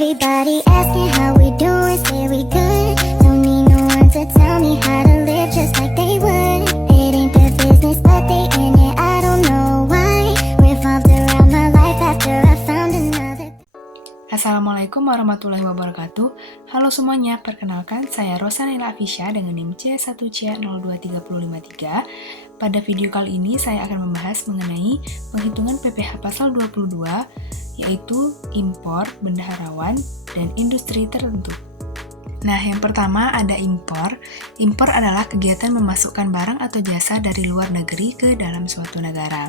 Everybody asking how we doing, say we good. Don't need no one to tell me how to live just like they would. It ain't their business, but they in it, I don't know why. Revolved around my life after I found another. Assalamualaikum warahmatullahi wabarakatuh. Halo semuanya, perkenalkan saya Rosanela Afisha dengan NIM C1C02353. Pada video kali ini saya akan membahas mengenai penghitungan PPh pasal 22, yaitu impor, bendaharawan, dan industri tertentu. Nah, yang pertama ada impor. Impor adalah kegiatan memasukkan barang atau jasa dari luar negeri ke dalam suatu negara.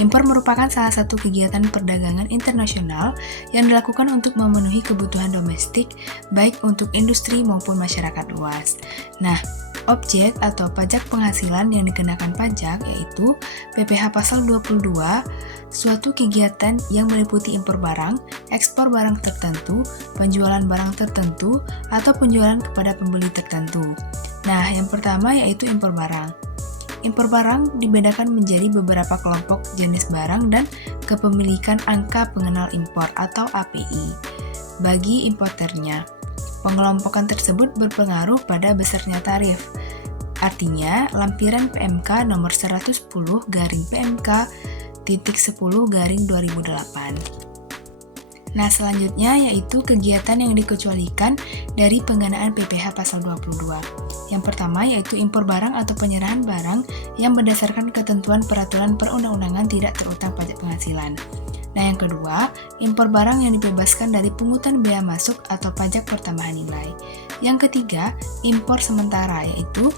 Impor merupakan salah satu kegiatan perdagangan internasional yang dilakukan untuk memenuhi kebutuhan domestik, baik untuk industri maupun masyarakat luas. Nah, objek atau pajak penghasilan yang dikenakan pajak yaitu PPh pasal 22, suatu kegiatan yang meliputi impor barang, ekspor barang tertentu, penjualan barang tertentu, atau penjualan kepada pembeli tertentu. Nah, yang pertama yaitu impor barang. Impor barang dibedakan menjadi beberapa kelompok jenis barang dan kepemilikan angka pengenal impor atau API bagi importernya. Pengelompokan tersebut berpengaruh pada besarnya tarif. Artinya, lampiran PMK nomor 110-PMK.10-2008. Nah, selanjutnya yaitu kegiatan yang dikecualikan dari pengenaan PPh pasal 22. Yang pertama yaitu impor barang atau penyerahan barang yang berdasarkan ketentuan peraturan perundang-undangan tidak terutang pajak penghasilan. Nah, yang kedua, impor barang yang dibebaskan dari pungutan bea masuk atau pajak pertambahan nilai. Yang ketiga, impor sementara, yaitu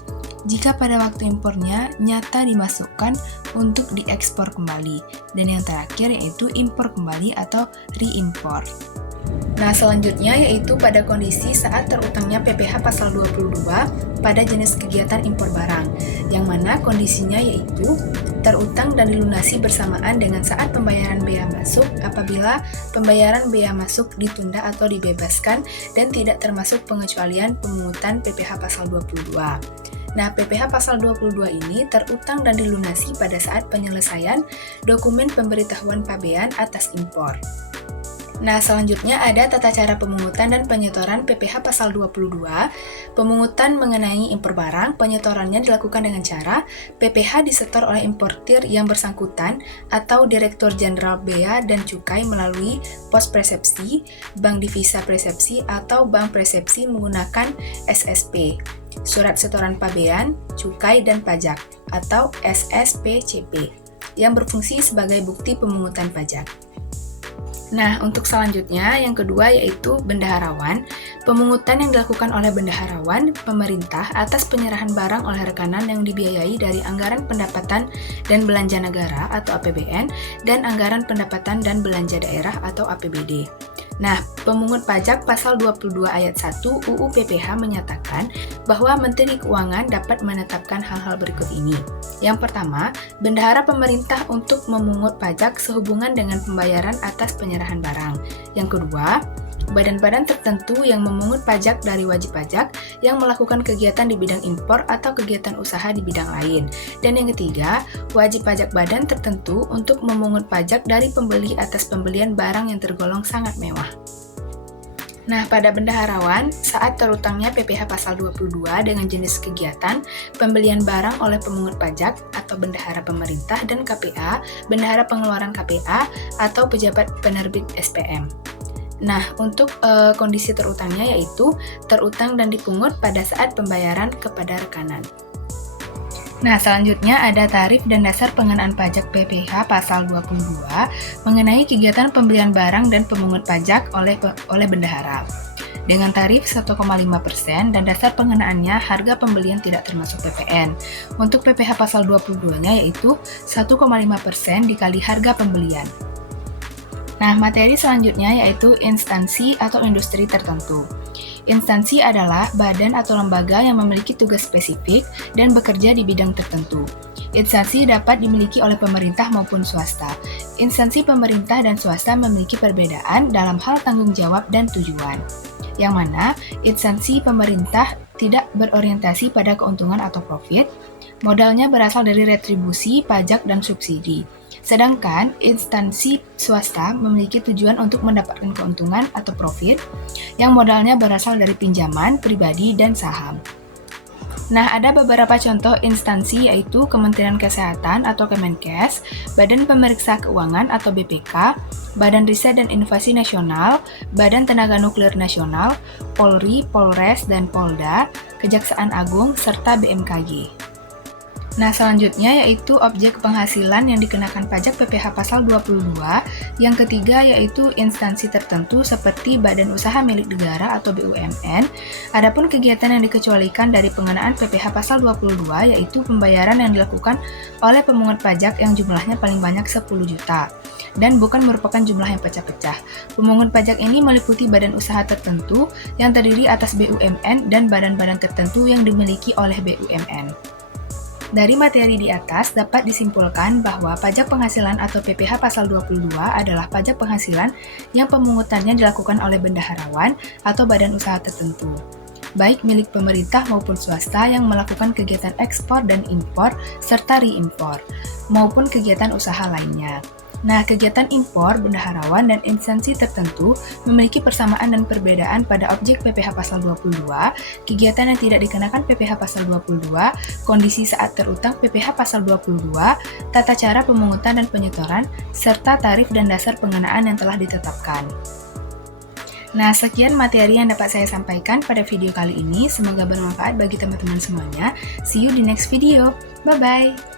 jika pada waktu impornya nyata dimasukkan untuk diekspor kembali. Dan yang terakhir yaitu impor kembali atau reimpor. Nah, selanjutnya yaitu pada kondisi saat terutangnya PPh pasal 22 pada jenis kegiatan impor barang, yang mana kondisinya yaitu terutang dan dilunasi bersamaan dengan saat pembayaran bea masuk apabila pembayaran bea masuk ditunda atau dibebaskan dan tidak termasuk pengecualian pemungutan PPh pasal 22. Nah, PPh pasal 22 ini terutang dan dilunasi pada saat penyelesaian dokumen pemberitahuan pabean atas impor. Nah, selanjutnya ada tata cara pemungutan dan penyetoran PPh pasal 22. Pemungutan mengenai impor barang, penyetorannya dilakukan dengan cara PPh disetor oleh importir yang bersangkutan atau Direktur Jenderal Bea dan Cukai melalui pos presepsi, bank divisa presepsi, atau bank presepsi menggunakan SSP, Surat Setoran Pabean, Cukai dan Pajak, atau SSPCP, yang berfungsi sebagai bukti pemungutan pajak. Nah, untuk selanjutnya, yang kedua yaitu bendaharawan. Pemungutan yang dilakukan oleh bendaharawan, pemerintah atas penyerahan barang oleh rekanan yang dibiayai dari anggaran pendapatan dan belanja negara atau APBN dan anggaran pendapatan dan belanja daerah atau APBD. Nah, pemungut pajak pasal 22 ayat 1 UU PPh menyatakan bahwa Menteri Keuangan dapat menetapkan hal-hal berikut ini. Yang pertama, bendahara pemerintah untuk memungut pajak sehubungan dengan pembayaran atas penyerahan barang. Yang kedua, badan-badan tertentu yang memungut pajak dari wajib pajak yang melakukan kegiatan di bidang impor atau kegiatan usaha di bidang lain. Dan yang ketiga, wajib pajak badan tertentu untuk memungut pajak dari pembeli atas pembelian barang yang tergolong sangat mewah. Nah, pada bendaharawan, saat terutangnya PPh pasal 22 dengan jenis kegiatan pembelian barang oleh pemungut pajak atau bendahara pemerintah dan KPA, bendahara pengeluaran KPA atau pejabat penerbit SPM. Nah, untuk kondisi terutangnya yaitu terutang dan dipungut pada saat pembayaran kepada rekanan. Nah, selanjutnya ada tarif dan dasar pengenaan pajak PPh pasal 22 mengenai kegiatan pembelian barang dan pemungut pajak oleh bendahara. Dengan tarif 1,5% dan dasar pengenaannya harga pembelian tidak termasuk PPN. Untuk PPh pasal 22-nya yaitu 1,5% dikali harga pembelian. Nah, materi selanjutnya yaitu instansi atau industri tertentu. Instansi adalah badan atau lembaga yang memiliki tugas spesifik dan bekerja di bidang tertentu. Instansi dapat dimiliki oleh pemerintah maupun swasta. Instansi pemerintah dan swasta memiliki perbedaan dalam hal tanggung jawab dan tujuan. Yang mana instansi pemerintah tidak berorientasi pada keuntungan atau profit, modalnya berasal dari retribusi, pajak, dan subsidi. Sedangkan instansi swasta memiliki tujuan untuk mendapatkan keuntungan atau profit yang modalnya berasal dari pinjaman, pribadi, dan saham. Nah, ada beberapa contoh instansi yaitu Kementerian Kesehatan atau Kemenkes, Badan Pemeriksa Keuangan atau BPK, Badan Riset dan Inovasi Nasional, Badan Tenaga Nuklir Nasional, Polri, Polres, dan Polda, Kejaksaan Agung, serta BMKG. Nah, selanjutnya yaitu objek penghasilan yang dikenakan pajak PPh pasal 22. Yang ketiga yaitu instansi tertentu seperti Badan Usaha Milik Negara atau BUMN. Adapun kegiatan yang dikecualikan dari pengenaan PPh pasal 22 yaitu pembayaran yang dilakukan oleh pemungut pajak yang jumlahnya paling banyak 10 juta dan bukan merupakan jumlah yang pecah-pecah. Pemungut pajak ini meliputi badan usaha tertentu yang terdiri atas BUMN dan badan-badan tertentu yang dimiliki oleh BUMN. Dari materi di atas dapat disimpulkan bahwa pajak penghasilan atau PPh pasal 22 adalah pajak penghasilan yang pemungutannya dilakukan oleh bendaharawan atau badan usaha tertentu, baik milik pemerintah maupun swasta yang melakukan kegiatan ekspor dan impor serta reimpor, maupun kegiatan usaha lainnya. Nah, kegiatan impor, bendaharawan, dan instansi tertentu memiliki persamaan dan perbedaan pada objek PPh pasal 22, kegiatan yang tidak dikenakan PPh pasal 22, kondisi saat terutang PPh pasal 22, tata cara pemungutan dan penyetoran, serta tarif dan dasar pengenaan yang telah ditetapkan. Nah, sekian materi yang dapat saya sampaikan pada video kali ini. Semoga bermanfaat bagi teman-teman semuanya. See you di next video. Bye-bye!